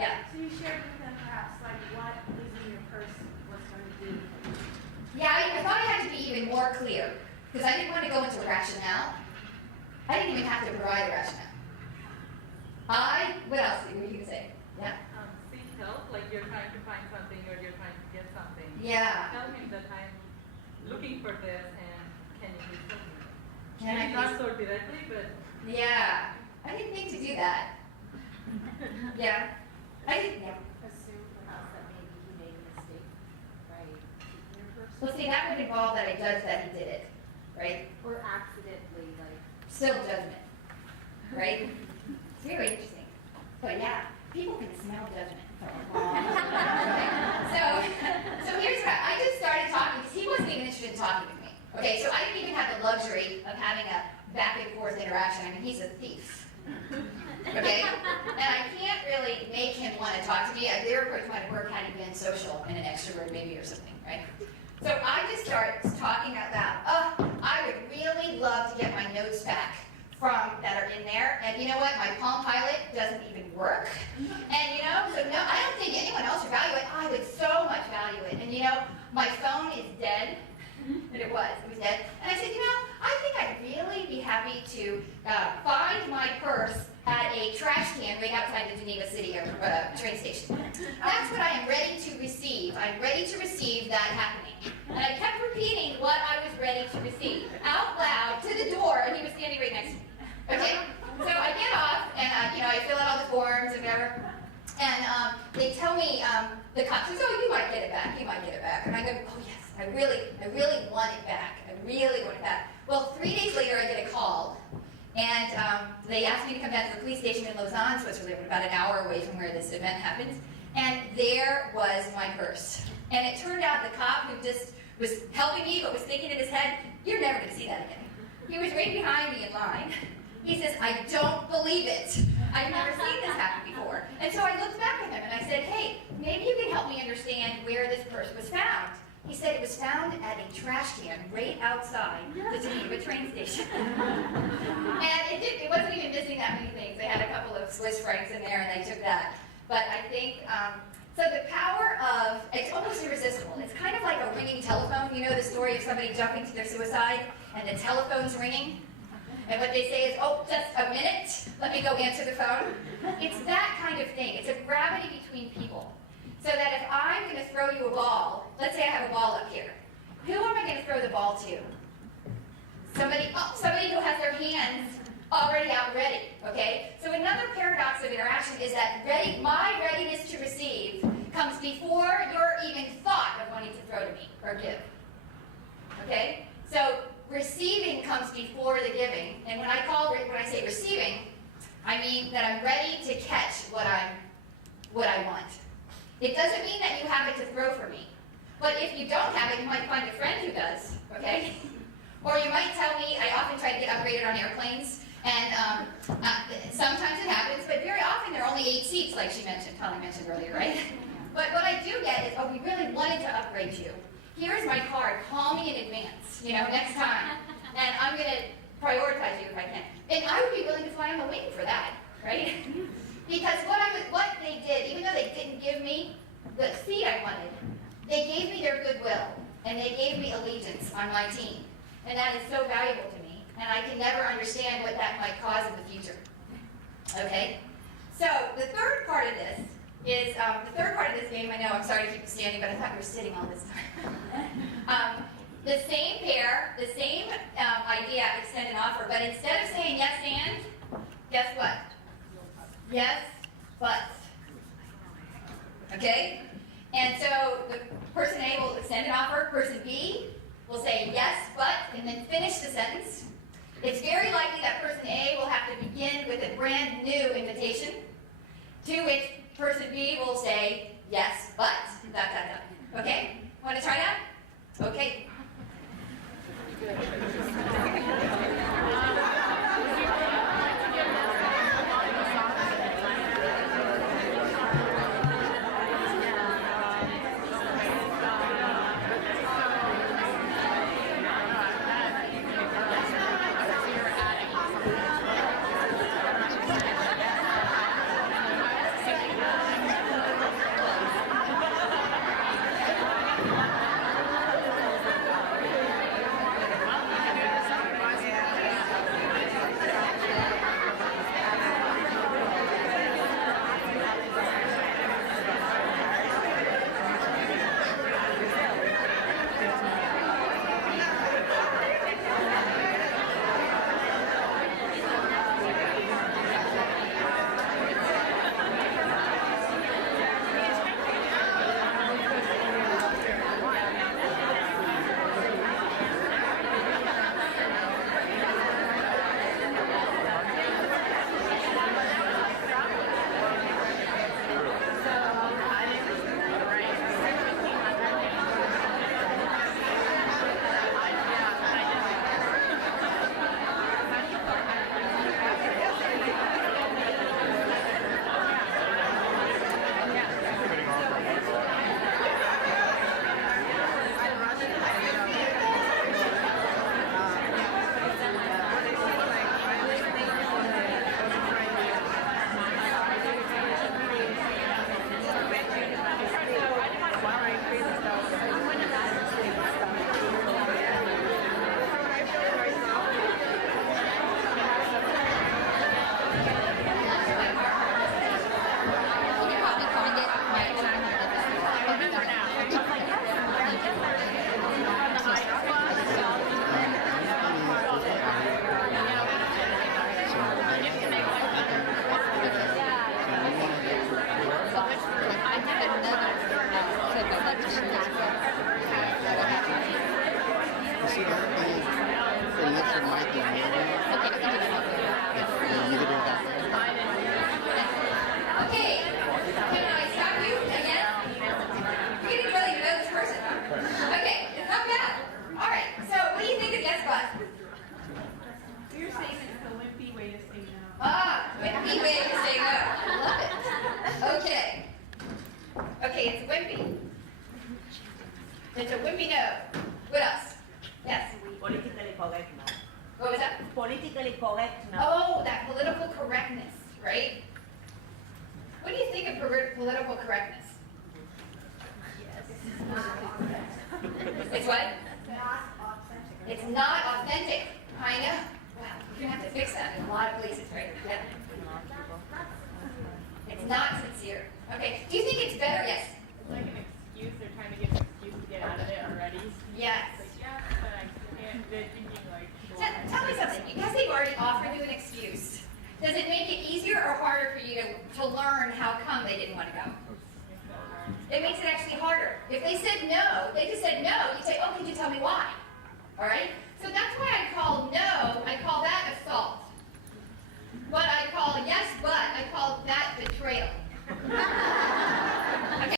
Yeah. So you shared with them perhaps like what losing your purse was going to do. Yeah, I thought I had to be even more clear because I didn't want to go into rationale. I didn't even have to provide a rationale. What else were you going to say? Yeah? Seek help, like you're trying to find something or you're trying to get something. Yeah. Tell him that I'm looking for this and can you please help me? Can I Maybe not please- so directly, but Yeah. I didn't think to do that. Yeah. I didn't, yeah. Assume perhaps that maybe he made a mistake by keeping your purse. Well, see, that would involve that I judge that he did it, right? Or accidentally, like. Still judgment, right? It's very interesting. But yeah, people can smell judgment. So here's what I just started talking because he wasn't even interested in talking with me. Okay, so I didn't even have the luxury of having a back and forth interaction. I mean, he's a thief. Okay? And I can't really make him want to talk to me. Their approach might have worked had he been social and an extrovert maybe or something, right? So I just start talking out loud. Oh, I would really love to get my notes back from that are in there. And you know what? My Palm Pilot doesn't even work. And you know, so no, I don't think anyone else would value it. I would so much value it. And you know, my phone is dead. And it was dead. And I said, you know, I think I'd really be happy to find my purse at a trash can right outside the Geneva City train station. That's what I am ready to receive. I'm ready to receive that happening. And I kept repeating what I was ready to receive out loud to the door, and he was standing right next to me. Okay? So I get off, and you know, I fill out all the forms and whatever. And they tell me, the cop says, oh, you might get it back, you might get it back. And I go, oh yes, I really want it back. I really want it back. Well, 3 days later, I get a call. And they asked me to come down to the police station in Lausanne, Switzerland, about an hour away from where this event happened. And there was my purse. And it turned out the cop who just was helping me, but was thinking in his head, you're never going to see that again. He was right behind me in line. He says, I don't believe it. I've never seen this happen before. And so I looked back at him and I said, hey, maybe you can help me understand where this purse was found. He said it was found at a trash can right outside the Geneva train station. And it wasn't even missing that many things. They had a couple of Swiss francs in there and they took that. But I think, so the power of, it's almost irresistible. It's kind of like a ringing telephone. You know the story of somebody jumping to their suicide and the telephone's ringing? And what they say is, oh, just a minute, let me go answer the phone. It's that kind of thing. It's a gravity between people. So that if I'm going to throw you a ball, let's say I have a ball up here. Who am I going to throw the ball to? Somebody who has their hands already out ready, okay? So another paradox of interaction is that my readiness to receive comes before your even thought of wanting to throw to me or give, okay? So receiving comes before the giving, and when I say receiving, I mean that I'm ready to catch what I want. It doesn't mean that you have it to throw for me, but if you don't have it, you might find a friend who does, okay? Or you might tell me, I often try to get upgraded on airplanes, and sometimes it happens, but very often there are only 8 seats, like Holly mentioned earlier, right? But what I do get is, oh, we really wanted to upgrade you. Here's my card, call me in advance, you know, next time. And I'm going to prioritize you if I can. And I would be willing to fly on the wing for that, right? Because what they did, even though they didn't give me the seat I wanted, they gave me their goodwill, and they gave me allegiance on my team. And that is so valuable to me, and I can never understand what that might cause in the future. Okay? So the third part of this is, the third part of this game, I know, I'm sorry to keep you standing, but I thought you were sitting all this time. The same pair, the same idea, extend an offer, but instead of saying yes and, guess what? Yes, but. Okay? And so the person A will extend an offer, person B will say yes, but, and then finish the sentence. It's very likely that person A will have to begin with a brand new invitation, to which person B will say yes, but, ... Okay? Want to try that? Okay. Okay, it's wimpy. It's a wimpy no. What else? Yes. Politically correct now. What was that? Politically correct now. Oh, that political correctness, right? What do you think of political correctness? It's what? Not authentic. It's not authentic. I know. Wow, you're gonna have to fix that in a lot of places, right? Yeah. It's not sincere. Okay. Do you think it's better? Yes. It's like an excuse. They're trying to get an excuse to get out of it already. Yes. It's like, yeah, but I can't. They're thinking like, Tell me something. Because they've already offered you an excuse, does it make it easier or harder for you to learn how come they didn't want to go? It makes it actually harder. If they said no, they just said no, you say, oh, could you tell me why? All right? So that's why